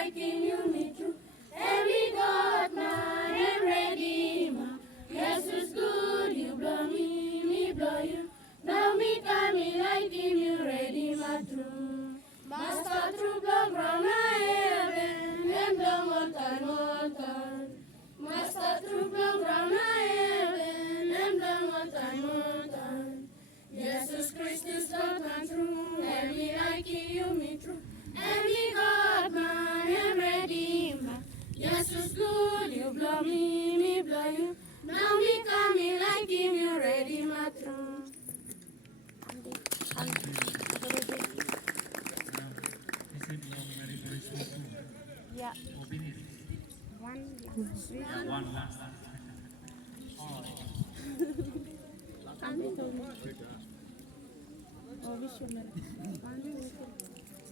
liking you, me true. Every God, man, and redeemer. Yes, it's good, you blow me blow you. Now me time, me liking you, redeemer true. Master true blow from my heaven, and blow all time. Master true blow from my heaven, and blow all time. Jesus Christ is Lord and true, and me liking you, me true. And me God, man, and redeemer. Yes, it's good, you blow me blow you. Now me come, me liking you, redeemer true. Yeah. One last. Oh,